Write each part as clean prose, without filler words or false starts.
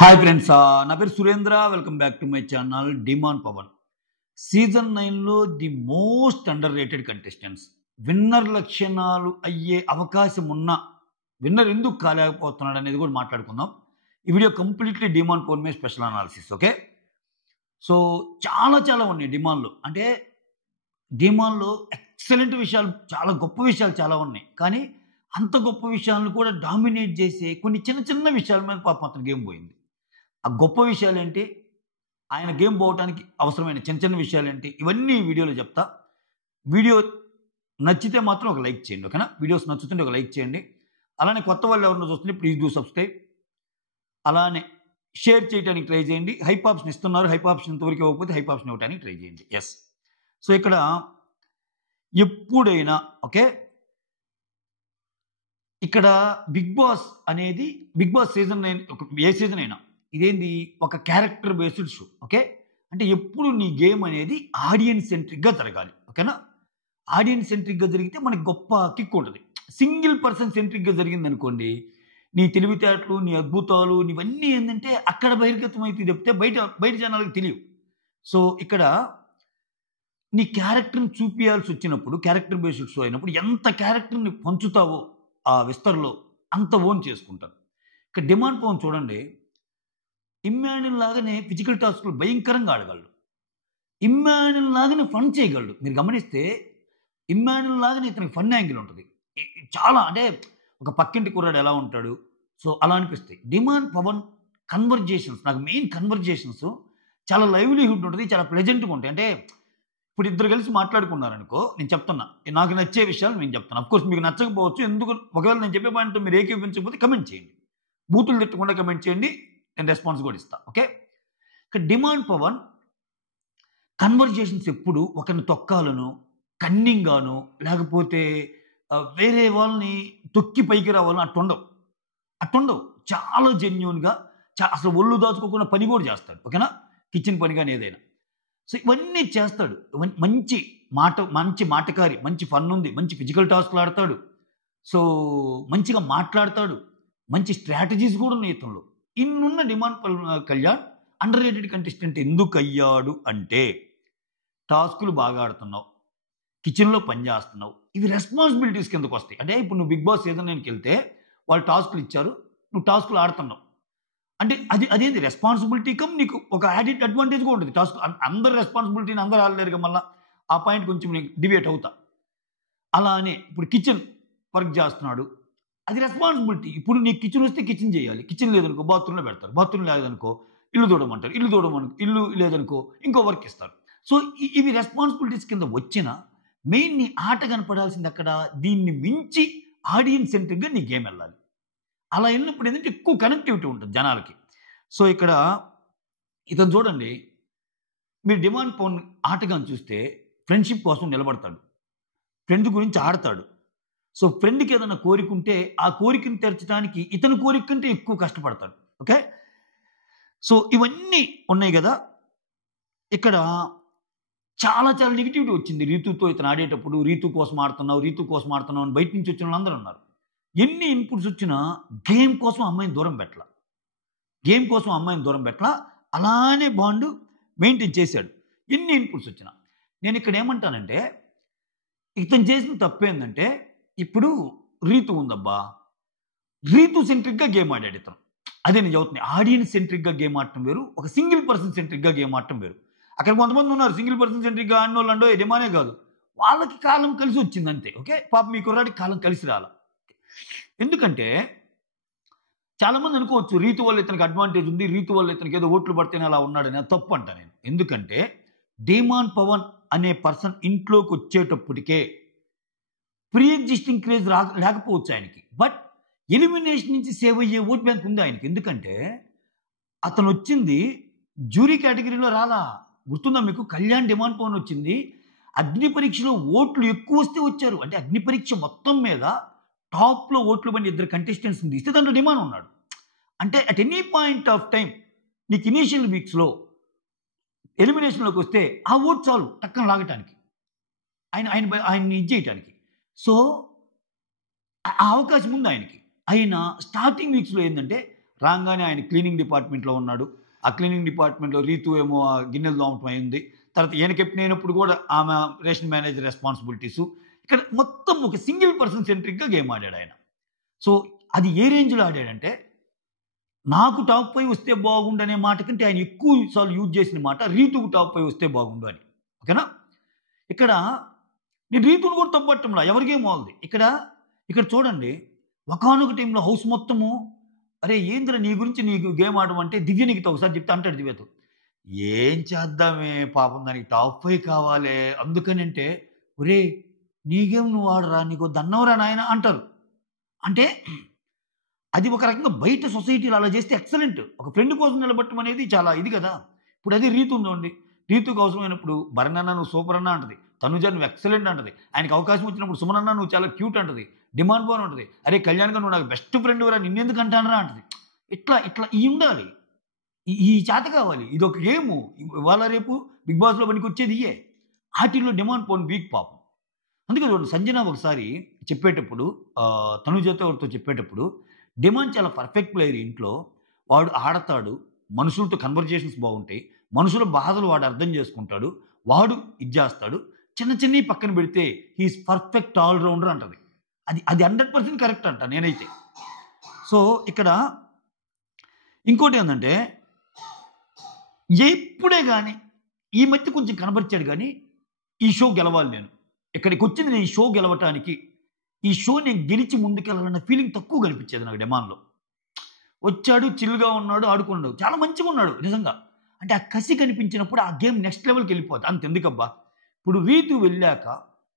Hi friends, నా పేరు Surendra. Welcome back to my channel demon Pavan. Season 9లో the most underrated contestants, winner లక్షణాలు అయ్యే అవకాశం ఉన్న విన్నర్ ఎందుకు కాలేకపోతున్నాడు అనేది కూడా మాట్లాడుకుందాం. ఈ వీడియో కంప్లీట్లీ డిమాండ్ పవన్ మీద స్పెషల్ అనాలిసిస్. ఓకే, సో చాలా ఉన్నాయి డిమాండ్లో. అంటే డిమాండ్లో ఎక్సలెంట్ విషయాలు, చాలా గొప్ప విషయాలు చాలా ఉన్నాయి. కానీ అంత గొప్ప విషయాలను కూడా డామినేట్ చేసే కొన్ని చిన్న విషయాల మీద పాపం అతని గేమ్ పోయింది. ఆ గొప్ప విషయాలేంటి, ఆయన గేమ్ పోవడానికి అవసరమైన చిన్న విషయాలేంటి, ఇవన్నీ ఈ వీడియోలో చెప్తా. వీడియో నచ్చితే మాత్రం ఒక లైక్ చేయండి, ఓకేనా? వీడియోస్ నచ్చుతుంటే ఒక లైక్ చేయండి. అలానే కొత్త వాళ్ళు ఎవరినో చూస్తుంటే ప్లీజ్ డూ సబ్స్క్రైబ్. అలానే షేర్ చేయడానికి ట్రై చేయండి. హైప్ ఆప్షన్ ఇస్తున్నారు, హైప్ ఆప్షన్ ఇంతవరకు ఇవ్వకపోతే హైప్ ఆప్షన్ ఇవ్వడానికి ట్రై చేయండి. ఎస్, సో ఇక్కడ ఎప్పుడైనా ఓకే, ఇక్కడ బిగ్ బాస్ అనేది, బిగ్ బాస్ సీజన్ 9 ఏ సీజన్ అయినా ఇదేంది, ఒక క్యారెక్టర్ బేస్డ్ షో. ఓకే, అంటే ఎప్పుడు నీ గేమ్ అనేది ఆడియన్స్ సెంట్రిక్గా జరగాలి, ఓకేనా? ఆడియన్స్ సెంట్రిక్గా జరిగితే మనకి గొప్ప కిక్ ఉంటుంది. సింగిల్ పర్సన్ సెంట్రిక్గా జరిగింది అనుకోండి, నీ తెలివితేటలు, నీ అద్భుతాలు, నీవన్నీ ఏంటంటే అక్కడ బహిర్గతం అయితే చెప్తే బయట జనాలకు తెలియవు. సో ఇక్కడ నీ క్యారెక్టర్ని చూపించాల్సి వచ్చినప్పుడు, క్యారెక్టర్ బేస్డ్ షో అయినప్పుడు ఎంత క్యారెక్టర్ని పంచుతావో ఆ విస్తర్లో అంత ఓన్ చేసుకుంటారు. ఇక్కడ డిమాండ్ పవన్ చూడండి, ఇమ్మాన్యుల్ లాగానే ఫిజికల్ టాస్క్లు భయంకరంగా ఆడగలడు, ఇమ్మాన్యుల్ లాగానే ఫన్ చేయగలడు. మీరు గమనిస్తే ఇమ్మాన్యుల్ లాగానే ఇతనికి ఫన్ యాంగిల్ ఉంటుంది. చాలా అంటే ఒక పక్కింటి కుర్రాడు ఎలా ఉంటాడు, సో అలా అనిపిస్తాయి. డిమాండ్ పవన్ కన్వర్జేషన్స్, నాకు మెయిన్ కన్వర్జేషన్స్ చాలా లైవ్లీహుడ్ ఉంటుంది, చాలా ప్లెజెంట్గా ఉంటాయి. అంటే ఇప్పుడు ఇద్దరు కలిసి మాట్లాడుకున్నారనుకో, నేను చెప్తున్నా నాకు నచ్చే విషయాలు నేను చెప్తాను. అఫ్కోర్స్ మీకు నచ్చకపోవచ్చు, ఎందుకు ఒకవేళ నేను చెప్పే పాయింట్తో మీరు ఏకీపించకపోతే కమెంట్ చేయండి, బూతులు తిట్టకుండా కమెంట్ చేయండి, నేను రెస్పాన్స్ కూడా ఇస్తాను. ఓకే, ఇక్కడ డిమాండ్ పవన్ కన్వర్జేషన్స్ ఎప్పుడు ఒకరిని తొక్కాలను, కన్నింగ్గాను, లేకపోతే వేరే వాళ్ళని తొక్కి పైకి రావాలని అట్టుండవు. చాలా జెన్యూన్గా, అసలు ఒళ్ళు దాచుకోకుండా పని కూడా చేస్తాడు, ఓకేనా? కిచెన్ పని కానీ ఏదైనా. సో ఇవన్నీ చేస్తాడు. మంచి మాటకారి, మంచి ఫన్ ఉంది, మంచి ఫిజికల్ టాస్క్లు ఆడతాడు, సో మంచిగా మాట్లాడతాడు, మంచి స్ట్రాటజీస్ కూడా ఉన్నాయి ఇతనిలో. ఇన్నున్న demon Kalyan underrated contestant ఎందుకు అయ్యాడు అంటే, టాస్కులు బాగా ఆడుతున్నావు, కిచెన్లో పని చేస్తున్నావు, ఇవి రెస్పాన్సిబిలిటీస్ కిందకు వస్తాయి. అంటే ఇప్పుడు నువ్వు బిగ్ బాస్ సీజన్ 9కి వెళ్తే వాళ్ళు టాస్కులు ఇచ్చారు, నువ్వు టాస్కులు ఆడుతున్నావు అంటే అదేంటి రెస్పాన్సిబిలిటీ కమ్ నీకు ఒక యాడిడ్ అడ్వాంటేజ్ కూడా ఉంటుంది. టాస్క్ అందరు రెస్పాన్సిబిలిటీని అందరూ ఆడలేరుగా, మళ్ళీ ఆ పాయింట్ కొంచెం నేను డిబేట్ అవుతా. అలానే ఇప్పుడు కిచెన్ వర్క్ చేస్తున్నాడు, అది రెస్పాన్సిబిలిటీ. ఇప్పుడు నీకు కిచెన్ వస్తే కిచెన్ చేయాలి, కిచెన్ లేదనుకో బాత్రూంలో పెడతారు, బాత్రూమ్ లేదనుకో ఇల్లు తోడమంటారు, ఇల్లు లేదనుకో ఇంకో వర్క్ ఇస్తారు. సో ఇవి రెస్పాన్సిబిలిటీస్ కింద వచ్చిన మెయిన్ నీ ఆట కనపడాల్సింది అక్కడ. దీన్ని మించి ఆడియన్స్ సెంట్రిక్గా నీ గేమ్ వెళ్ళాలి. అలా వెళ్ళినప్పుడు ఏంటంటే ఎక్కువ కనెక్టివిటీ ఉంటుంది జనాలకి. సో ఇక్కడ ఇతను చూడండి, మీరు డిమాండ్ పవన్ ఆటగాని చూస్తే ఫ్రెండ్షిప్ కోసం నిలబడతాడు, ఫ్రెండ్ గురించి ఆడతాడు. సో ఫ్రెండ్కి ఏదైనా కోరిక ఉంటే ఆ కోరికను తెరచడానికి ఇతని కోరిక కంటే ఎక్కువ కష్టపడతాడు. ఓకే, సో ఇవన్నీ ఉన్నాయి కదా. ఇక్కడ చాలా నెగిటివిటీ వచ్చింది రీతుతో. ఇతను ఆడేటప్పుడు రీతు కోసం ఆడుతున్నావు అని బయట నుంచి వచ్చిన వాళ్ళందరూ ఉన్నారు. ఎన్ని ఇన్పుట్స్ వచ్చినా గేమ్ కోసం అమ్మాయిని దూరం పెట్టలా, అలానే బాండ్ మెయింటైన్ చేశాడు ఎన్ని ఇన్పుట్స్ వచ్చినా. నేను ఇక్కడ ఏమంటానంటే, ఇతను చేసిన తప్పేందంటే, ఇప్పుడు రీతు ఉందబ్బా, రీతు సెంట్రిక్గా గేమ్ ఆడాడు ఇతను. అదే నేను చదువుతున్నాను, ఆడియన్స్ సెంట్రిక్గా గేమ్ ఆడటం వేరు, ఒక సింగిల్ పర్సన్ సెంట్రిక్గా గేమ్ ఆడటం వేరు. అక్కడ కొంతమంది ఉన్నారు సింగిల్ పర్సన్ సెంట్రిక్గా ఆడిన వాళ్ళు అండో డిమానే కాదు, వాళ్ళకి కాలం కలిసి వచ్చింది అంతే. ఓకే, పాప మీ కుర్రాడికి కాలం కలిసి రాల. ఎందుకంటే చాలామంది అనుకోవచ్చు రీతు వల్ల ఇతనికి అడ్వాంటేజ్ ఉంది, రీతు వల్ల ఇతనికి ఏదో ఓట్లు పడితేనే అలా ఉన్నాడని. అది తప్పు అంట నేను. ఎందుకంటే డిమాండ్ పవన్ అనే పర్సన్ ఇంట్లోకి వచ్చేటప్పటికే ప్రీ ఎగ్జిస్టింగ్ క్రేజ్ లేకపోవచ్చు ఆయనకి, బట్ ఎలిమినేషన్ నుంచి సేవ్ అయ్యే ఓట్ బ్యాంక్ ఉంది ఆయనకి. ఎందుకంటే అతను వచ్చింది జ్యూరీ కేటగిరీలో రాలా. గుర్తుందా మీకు? కళ్యాణ్ డిమాండ్ పవన్ వచ్చింది అగ్ని పరీక్షలో ఓట్లు ఎక్కువ వస్తే వచ్చారు. అంటే అగ్ని పరీక్ష మొత్తం మీద టాప్లో ఓట్లు పడిన ఇద్దరు కంటెస్టెంట్స్ని తీస్తే దాంట్లో డిమాండ్ ఉన్నాడు. అంటే at any point of time నీకు ఇనీషియల్ వీక్స్లో ఎలిమినేషన్లోకి వస్తే ఆ ఓట్ చాలు టక్కన లాగటానికి, ఆయన్ని ఇది చేయటానికి. సో ఆ అవకాశం ఉంది ఆయనకి. ఆయన స్టార్టింగ్ వీక్స్లో ఏంటంటే రాగానే ఆయన క్లీనింగ్ డిపార్ట్మెంట్లో ఉన్నాడు. ఆ క్లీనింగ్ డిపార్ట్మెంట్లో రీతు ఏమో ఆ గిన్నెలు తోమటం అయింది. తర్వాత ఈయన కెప్టెన్ అయినప్పుడు కూడా ఆమె రేషన్ మేనేజర్ రెస్పాన్సిబిలిటీసు. ఇక్కడ మొత్తం ఒక సింగిల్ పర్సన్ సెంట్రిక్‌గా గేమ్ ఆడాడు ఆయన. సో, అది ఏ రేంజ్‌లో ఆడాడంటే, నాకు టాప్ 5 వస్తే బాగుండు అనే మాట కంటే ఆయన ఎక్కువ సార్లు యూజ్ చేసిన మాట రీతుకు టాప్ 5 వస్తే బాగుండు అని. ఓకేనా? ఇక్కడ నేను రీతుని కూడా తప్పట్టంలా. ఎవరి గేమ్ వాళ్ళది. ఇక్కడ చూడండి, ఒకానొక టైంలో హౌస్ మొత్తము "అరే! ఏందిరా నీ గురించి నీకు గేమ్ ఆడమంటే దివ్య నీకుతో ఒకసారి చెప్తే" అంటాడు దివ్యతో. "ఏం చేద్దామే పాపం దానికి టాప్ 5 కావాలే. అందుకనంటే" "ఒరేయ్! నీ గేమ్ నువ్వు ఆడరా. నీకో దండంరా నాయనా" అంటారు. అంటే అది ఒక రకంగా బయట సొసైటీలో అలా చేస్తే ఎక్సలెంట్. ఒక ఫ్రెండ్ కోసం నిలబడటం అనేది చాలా ఇది కదా! ఇప్పుడు అదే రీతు ఉందండి. రీతుకి అవసరమైనప్పుడు "భరణన్న నువ్వు సూపర్ అన్న" అంటది. తనుజ "నువ్వు ఎక్సలెంట్" అంటది. ఆయనకి అవకాశం వచ్చినప్పుడు "సుమనన్న నువ్వు చాలా క్యూట్" అంటది. డిమాండ్ బాన్ ఉంటది. "అరే కళ్యాణ్‌గా నువ్వు నాకు బెస్ట్ ఫ్రెండ్‌విరా నిన్నెందుకు అంటానురా" అంటది. ఇట్లా ఇయి ఉండాలి. ఈ చేత కావాలి. ఇదొక గేము. ఇవాళ రేపు బిగ్ బాస్‌లో పనికొచ్చేది ఇయ్యే. ఆటిల్లో డిమాండ్ పోను వీక్ పాపం. అందుకే చూడండి సంజన ఒకసారి చెప్పేటప్పుడు తనుజతో ఎవరితో చెప్పేటప్పుడు డిమాండ్ చాలా పర్ఫెక్ట్ ప్లేయర్ ఇంట్లో. వాడు ఆడతాడు. మనుషులతో కన్వర్జేషన్స్ బాగుంటాయి. మనుషుల బాధలు వాడు అర్థం చేసుకుంటాడు. వాడు ఇది చేస్తాడు. చిన్నయి పక్కన పెడితే he is perfect all rounder అంటది. అది 100% కరెక్ట్ అంట నేనైతే. సో, ఇక్కడ ఇంకోటేందంటే ఎప్పుడే గాని ఈ మధ్య కొంచెం కనబరిచాడు గానీ, ఈ షో గెలవాలి నేను. ఇక్కడికొచ్చింది నేను ఈ షో గెలవటానికి. ఈ షో నేను గెలిచి ముందుకెళ్ళాలన్న ఫీలింగ్ తక్కువ కనిపించేది నాకు డెమాన్‌లో. వచ్చాడు, చిల్‌గా ఉన్నాడు, ఆడుకున్నాడు. చాలా మంచిగున్నాడు నిజంగా. అంటే ఆ కసి కనిపించినప్పుడు ఆ గేమ్ నెక్స్ట్ లెవెల్‌కెళ్ళిపోద్ది. అంతెందుకబ్బా! ఇప్పుడు రీతు వెళ్ళాక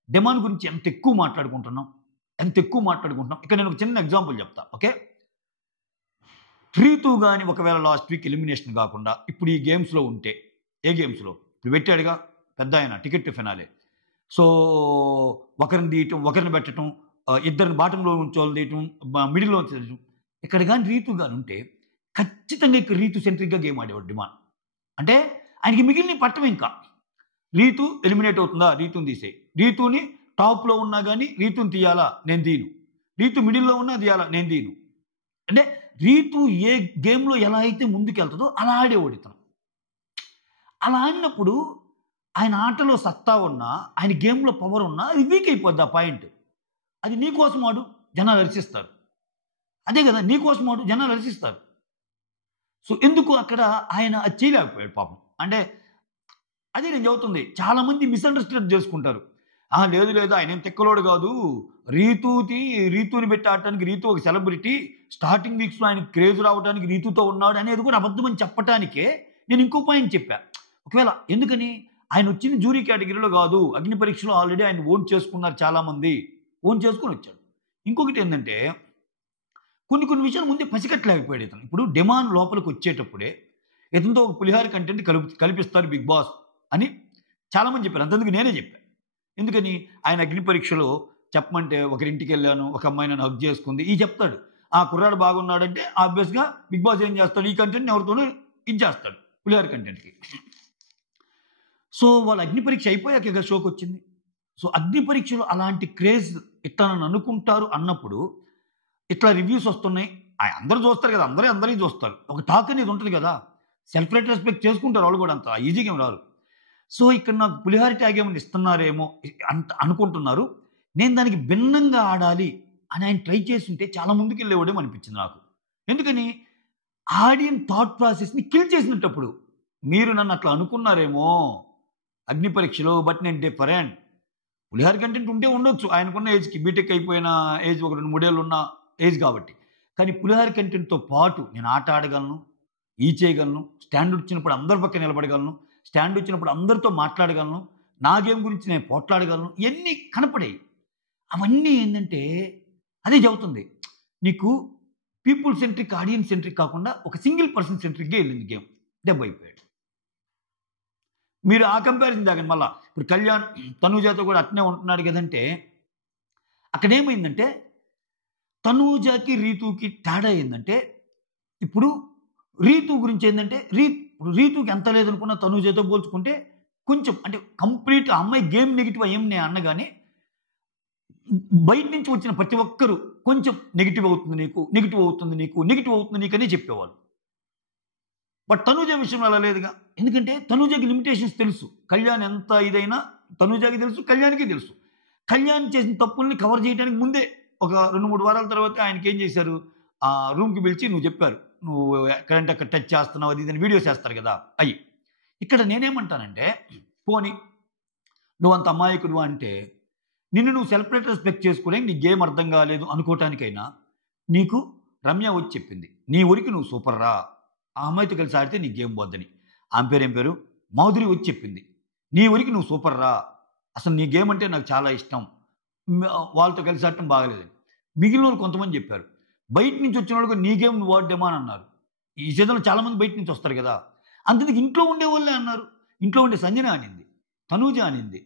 డెమాన్ గురించి ఎంత ఎక్కువ మాట్లాడుకుంటున్నాం. ఇక్కడ నేను ఒక చిన్న ఎగ్జాంపుల్ చెప్తా. ఓకే. రీతు గాని ఒకవేళ లాస్ట్ వీక్ ఎలిమినేషన్ కాకుండా ఇప్పుడు ఈ గేమ్స్‌లో ఉంటే, ఏ గేమ్స్‌లో? ఇప్పుడు పెట్టాడుగా పెద్దాయన టికెట్ టు ఫినాలే. సో, ఒకరిని తీయటం, ఒకరిని పెట్టటం, ఇద్దరిని బాటంలో ఉంచోళ్ళని తీయటం, మిడిల్‌లో ఉంచడం. ఇక్కడ గాని రీతు గాని ఉంటే ఖచ్చితంగా ఇక్కడ రీతు సెంట్రిక్‌గా గేమ్ ఆడేవాడు డిమాండ్. అంటే ఆయనకి మిగిలినవి పట్టవు ఇంకా. రీతు ఎలిమినేట్ అవుతుందా? రీతుని తీసేయి. రీతుని టాప్‌లో ఉన్నా గాని రీతుని తీయాలా? నేను తీయను. రీతు మిడిల్‌లో ఉన్నా తీయాలా? నేను తీయను. అంటే రీతు ఏ గేమ్‌లో ఎలా అయితే ముందుకెళ్తదో అలా ఆడేవాడు ఇతను. అలా ఆడినప్పుడు ఆయన ఆటలో సత్తా ఉన్నా, ఆయన గేమ్‌లో పవర్ ఉన్నా అది వీక్ అయిపోద్ది ఆ పాయింట్. అది నీ కోసం ఆడు జనాలు హర్షిస్తారు. అదే కదా! నీ కోసం ఆడు జనాలు హర్షిస్తారు. సో, ఎందుకు అక్కడ ఆయన అది చేయలేకపోయాడు పాపం. అంటే అదే నేను చెబుతుంది. చాలామంది మిస్‌అండర్‌స్టాండ్ చేసుకుంటారు. లేదు ఆయనేం తిక్కలోడు కాదు. రీతుని పెట్టి ఆడటానికి రీతు ఒక సెలబ్రిటీ. స్టార్టింగ్ వీక్స్‌లో ఆయనకి క్రేజ్ రావడానికి రీతుతో ఉన్నాడు అనేది కూడా అబద్ధమని చెప్పటానికే నేను ఇంకో పాయింట్ చెప్పా. ఒకవేళ ఎందుకని? ఆయన వచ్చింది జ్యూరీ కేటగిరీలో కాదు. అగ్ని పరీక్షలో ఆల్రెడీ ఆయన ఓన్ చేసుకున్నారు చాలామంది. ఓన్ చేసుకొని వచ్చాడు. ఇంకొకటేందంటే కొన్ని విషయాలు ముందే పసిగట్టలేకపోయాడు ఇతను. ఇప్పుడు డిమాండ్ లోపలికొచ్చేటప్పుడే ఇతనితో ఒక పులిహార కంటెంట్ కల్పిస్తారు బిగ్ బాస్ అని చాలామంది చెప్పారు. అంతెందుకు నేనే చెప్పా. ఎందుకని? ఆయన అగ్ని పరీక్షలో చెప్పమంటే ఒకరింటికెళ్ళాను, ఒక అమ్మాయి నన్ను హగ్ చేసుకుంది. చెప్తాడు. ఆ కుర్రాడు బాగున్నాడంటే ఆబ్వియస్‌గా బిగ్ బాస్ ఏం చేస్తాడు? ఈ కంటెంట్‌ని ఎవరితోనో ఇది చేస్తాడు. పులిహార కంటెంట్‌కి. సో, వాళ్ళ అగ్ని పరీక్ష అయిపోయాక ఇక షోకొచ్చింది. సో, అగ్ని పరీక్షలో అలాంటి క్రేజ్ ఇట్లా నన్ను అనుకుంటారు అన్నప్పుడు ఇట్లా రివ్యూస్ వస్తున్నాయి. అందరూ చూస్తారు కదా! అందరియి చూస్తారు. ఒక టాక్ అనేది ఉంటది కదా! సెల్ఫ్ రెస్పెక్ట్ చేసుకుంటారు వాళ్ళు కూడా అంత ఈజీగా ఏమి రారు. సో, ఇక్కడ నాకు పులిహార ట్యాగ్ ఏమన్నా ఇస్తున్నారేమో అనుకుంటున్నారు. నేను దానికి భిన్నంగా ఆడాలి అని ఆయన ట్రై చేసుంటే చాలా ముందుకెళ్ళేవాడేమో అనిపించింది నాకు. ఎందుకని? ఆడియన్స్ థాట్ ప్రాసెస్‌ని కిల్ చేసినట్టప్పుడు. మీరు నన్ను అట్లా అనుకున్నారేమో అగ్ని పరీక్షలో. బట్ నేను డిఫరెంట్. పులిహార కంటెంట్ ఉంటే ఉండొచ్చు. ఆయనకున్న ఏజ్‌కి బీటెక్ అయిపోయిన ఏజ్ ఒక 2, 3 ఏళ్ళు ఉన్న ఏజ్ కాబట్టి. కానీ పులిహార కంటెంట్‌తో పాటు నేను ఆట ఆడగలను, చేయగలను, స్టాండ్ వచ్చినప్పుడు అందరి పక్కన నిలబడగలను, స్టాండ్ వచ్చినప్పుడు అందరితో మాట్లాడగలను, నా గేమ్ గురించి నేను పోట్లాడగలను. ఇయన్నీ కనపడాయి. అవన్నీ ఏందంటే అదే చెబుతుంది. నీకు పీపుల్ సెంట్రిక్, ఆడియన్స్ సెంట్రిక్ కాకుండా ఒక సింగిల్ పర్సన్ సెంట్రిక్‌గా ఎళ్ళింది గేమ్. దెబ్బైపోయాడు. మీరు ఆ కంపారిజన్ తాగండి మళ్ళా. ఇప్పుడు కళ్యాణ్, తనూజతో కూడా అట్నే ఉంటున్నాడు కదంటే అక్కడేమైందంటే తనూజకి, రీతుకి తేడా ఏందంటే ఇప్పుడు రీతు గురించి ఏందంటే ఇప్పుడు రీతుకి ఎంత లేదనుకున్న తనూజతో పోల్చుకుంటే కొంచెం అంటే కంప్లీట్ ఆ అమ్మాయి గేమ్ నెగెటివ్ ఏం నేను అనగానే బయట నుంచి వచ్చిన ప్రతి ఒక్కరు కొంచెం నెగిటివ్ అవుతుంది నీకు, నెగిటివ్ అవుతుంది నీకు, నెగిటివ్ అవుతుంది నీకు అని చెప్పేవాళ్ళు. బట్ తనూజ విషయంలో అలా లేదుగా. ఎందుకంటే తనూజకి లిమిటేషన్స్ తెలుసు. కళ్యాణ్ ఎంత ఇదైనా తనూజకి తెలుసు, కళ్యాణ్‌కి తెలుసు. కళ్యాణ్ చేసిన తప్పుల్ని కవర్ చేయడానికి ముందే ఒక 2, 3 వారాల తర్వాత ఆయనకేం చేశారు, రూమ్‌కి పిలిచి నువ్వు చెప్పారు. నువ్వు ఎక్కడంటే అక్కడ టచ్ చేస్తున్నావు అది ఇది అని వీడియోస్ చేస్తారు కదా! అయి. ఇక్కడ నేనేమంటానంటే పోనీ నువ్వంత అమాయకుడివా అంటే నిన్ను నువ్వు సెల్ఫ్ రెస్పెక్ట్ చేసుకోవడానికి నీ గేమ్ అర్థం కాలేదు అనుకోవటానికైనా నీకు రమ్య వచ్చి చెప్పింది. నీ ఊరికి నువ్వు సూపర్ రా. ఆ అమ్మాయితో కలిసి ఆడితే నీ గేమ్ పోద్దని. ఆమె పేరు ఏం పేరు? మాధురి వచ్చి చెప్పింది. నీ ఊరికి నువ్వు సూపర్ రా. అసలు నీ గేమ్ అంటే నాకు చాలా ఇష్టం. వాళ్ళతో కలిసి ఆడటం బాగలేదు. మిగిలిన వాళ్ళు కొంతమంది చెప్పారు. బయట నుంచి వచ్చిన వాళ్ళు నీ గేమ్ నువ్వు ఆడేమా అని అన్నారు. ఈ సీజన్‌లో చాలామంది బయట నుంచి వస్తారు కదా! అంతెందుకు ఇంట్లో ఉండేవాళ్ళే అన్నారు. ఇంట్లో ఉండే సంజన అనింది. తనూజ అనింది.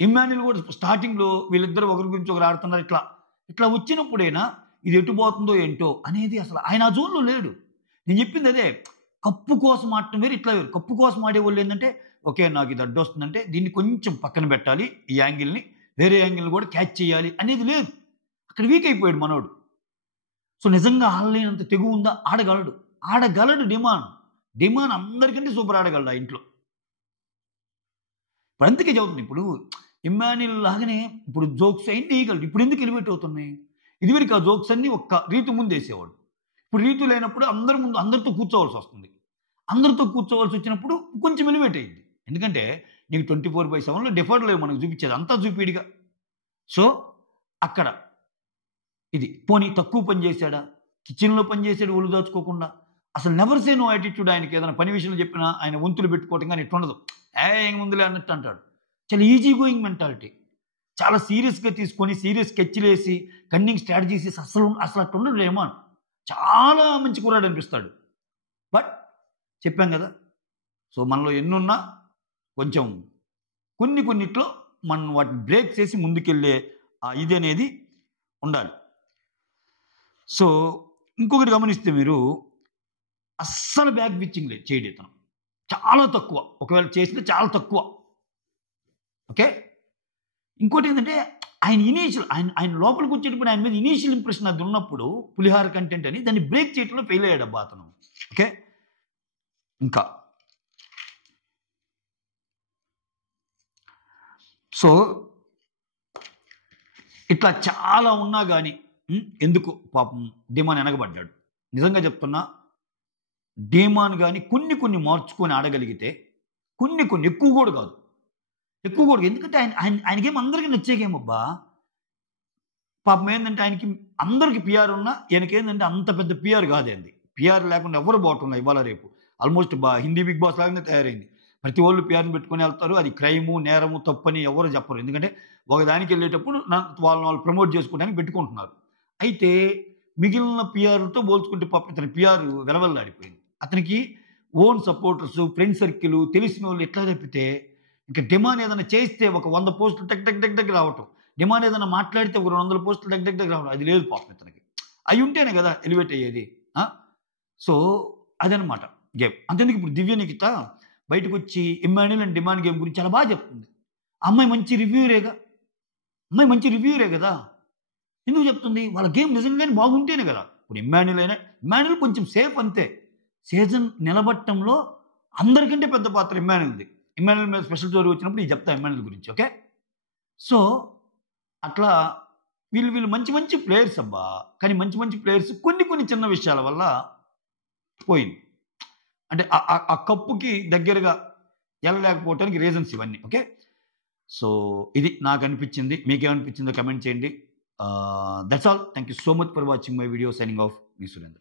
ఇమ్మాన్యుల్ కూడా స్టార్టింగ్‌లో వీళ్ళిద్దరూ ఒకరి గురించి ఒకరు ఆడుతున్నారు. ఇట్లా వచ్చినప్పుడైనా ఇది ఎటు పోతుందో ఏంటో అనేది అసలు ఆయన ఆ జోన్‌లో లేడు. నేను చెప్పింది అదే. కప్పు కోసం ఆడటం వేరు, ఇట్లా వేరు. కప్పు కోసం ఆడేవాళ్ళు ఏందంటే ఓకే నాకు ఇది అడ్డొస్తుందంటే దీన్ని కొంచెం పక్కన పెట్టాలి. ఈ యాంగిల్‌ని వేరే యాంగిల్‌ని కూడా క్యాచ్ చేయాలి అనేది లేదు. అక్కడ వీక్ అయిపోయాడు మనోడు. సో నిజంగా ఆడలేనంత తెగువ ఉందా? ఆడగలడు. ఆడగలడు డిమాండ్. డిమాండ్ అందరికంటే సూపర్ ఆడగలడు ఆ ఇంట్లో. ఇప్పుడు అందుకే చదువుతుంది. ఇప్పుడు ఇమ్మాన్యుల్ లాగానే ఇప్పుడు జోక్స్ అన్నీ వేయగలడు. ఇప్పుడు ఎందుకు ఎలివేట్ అవుతున్నాయి? ఇదివరకు ఆ జోక్స్ అన్నీ ఒక్క రీతు ముందు వేసేవాడు. ఇప్పుడు రీతు లేనప్పుడు అందరి ముందు అందరితో కూర్చోవాల్సి వస్తుంది. అందరితో కూర్చోవాల్సి వచ్చినప్పుడు కొంచెం ఎలివేట్ అయ్యింది. ఎందుకంటే నీకు 24/7లో డిఫర్డ్ లేవు మనకు చూపించేది. అంతా చూపిడిగా. సో అక్కడ ఇది. పోనీ తక్కువ పని చేశాడా? కిచెన్‌లో పని చేసాడు ఒళ్ళు దాచుకోకుండా. అసలు నెవర్ సే నో యాటిట్యూడ్ ఆయనకి. ఏదైనా పని విషయంలో చెప్పినా ఆయన వంతులు పెట్టుకోవటం కానీ ఇట్టుండదు. ఏముందిలే అన్నట్టు అంటాడు. చాలా ఈజీ గోయింగ్ మెంటాలిటీ. చాలా సీరియస్‌గా తీసుకొని సీరియస్ స్కెచ్‌లేసి కన్నింగ్ స్ట్రాటజీస్ ఏసి అసలు అట్టుండడు రెహమాన్. చాలా మంచి కుర్రాడు అనిపిస్తాడు. బట్ చెప్పాం కదా! సో మనలో ఎన్నున్నా కొంచెం కొన్నిట్లో మనం వాటిని బ్రేక్ చేసి ముందుకెళ్ళే ఇది అనేది ఉండాలి. సో ఇంకొకటి గమనిస్తే మీరు అస్సలు బ్యాక్ పిచ్చింగ్ లేదు చేయడు ఇతను. చాలా తక్కువ. ఒకవేళ చేసినా చాలా తక్కువ. ఓకే. ఇంకోటి ఏంటంటే ఆయన లోపలికి వచ్చేటప్పుడు ఆయన మీద ఇనీషియల్ ఇంప్రెషన్ అది ఉన్నప్పుడు పులిహార కంటెంట్ అని దాన్ని బ్రేక్ చేయడంలో ఫెయిల్ అయ్యాడు అబ్బా అతను. ఓకే. ఇంకా సో ఇట్లా చాలా ఉన్నా కానీ ఎందుకు పాపం డీమాన్ వెనకబడ్డాడు. నిజంగా చెప్తున్నా డీమాన్ కానీ కొన్ని మార్చుకొని ఆడగలిగితే కొన్ని ఎక్కువ కూడా కాదు. ఎక్కువ కూడా ఎందుకంటే ఆయనకేం అందరికీ నచ్చే గేమ్ అబ్బా. పాపం ఏంటంటే ఆయనకి అందరికి పిఆర్ ఉన్నా ఈయనకేంటంటే అంత పెద్ద పిఆర్ కాదేంది. పిఆర్ లేకుండా ఎవరు బాగుంటున్నా ఇవాళ రేపు ఆల్మోస్ట్ హిందీ బిగ్ బాస్ లాగానే తయారైంది. ప్రతి వాళ్ళు పిఆర్ని పెట్టుకొని వెళ్తారు. అది క్రైము నేరము తప్పని ఎవరు చెప్పరు. ఎందుకంటే ఒకదానికి వెళ్ళేటప్పుడు వాళ్ళు ప్రమోట్ చేసుకోవడానికి పెట్టుకుంటున్నారు. అయితే మిగిలిన పిఆర్లతో పోల్చుకుంటే పాపం ఇతని పిఆర్ వెలవెల్లాడిపోయింది. అతనికి ఓన్ సపోర్టర్స్ ఫ్రెండ్ సర్కిల్ తెలిసిన వాళ్ళు ఎట్లా తప్పితే ఇంకా డిమాండ్ ఏదైనా చేస్తే ఒక 100 పోస్టులు టక్ రావటం. డిమాండ్ ఏదైనా మాట్లాడితే ఒక 200 పోస్టులు టక్ రావడం. అది లేదు పాపం ఇతనికి. అవి ఉంటేనే కదా ఎలివేట్ అయ్యేది. సో అదనమాట గేమ్. అంతేందుకు ఇప్పుడు దివ్య నిఖిత బయటకు వచ్చి ఇమ్మాన్యుల్ అండ్ డిమాండ్ గేమ్ గురించి చాలా బాగా చెప్తుంది. అమ్మాయి మంచి రివ్యూరే కదా. ఎందుకు చెప్తుంది? వాళ్ళ గేమ్ నిజంగానే బాగుంటేనే కదా. ఇప్పుడు ఇమ్మాన్యుల్ కొంచెం సేఫ్ అంతే. సీజన్ నిలబట్టంలో అందరికంటే పెద్ద పాత్ర ఇమ్మాన్యుల్ది. ఇమ్మాన్యుల్ మీద స్పెషల్ స్టోరీ వచ్చినప్పుడు ఇది చెప్తా ఇమ్మాన్యుల్ గురించి. ఓకే. సో అట్లా వీళ్ళు మంచి ప్లేయర్స్ అబ్బా. కానీ మంచి ప్లేయర్స్ కొన్ని చిన్న విషయాల వల్ల పోయింది. అంటే ఆ కప్పుకి దగ్గరగా వెళ్ళలేకపోవటానికి రీజన్స్ ఇవన్నీ. ఓకే. సో ఇది నాకు అనిపించింది. మీకేమనిపించిందో కమెంట్ చేయండి. That's all. Thank you so much for watching my video. Signing off. Me Surendra.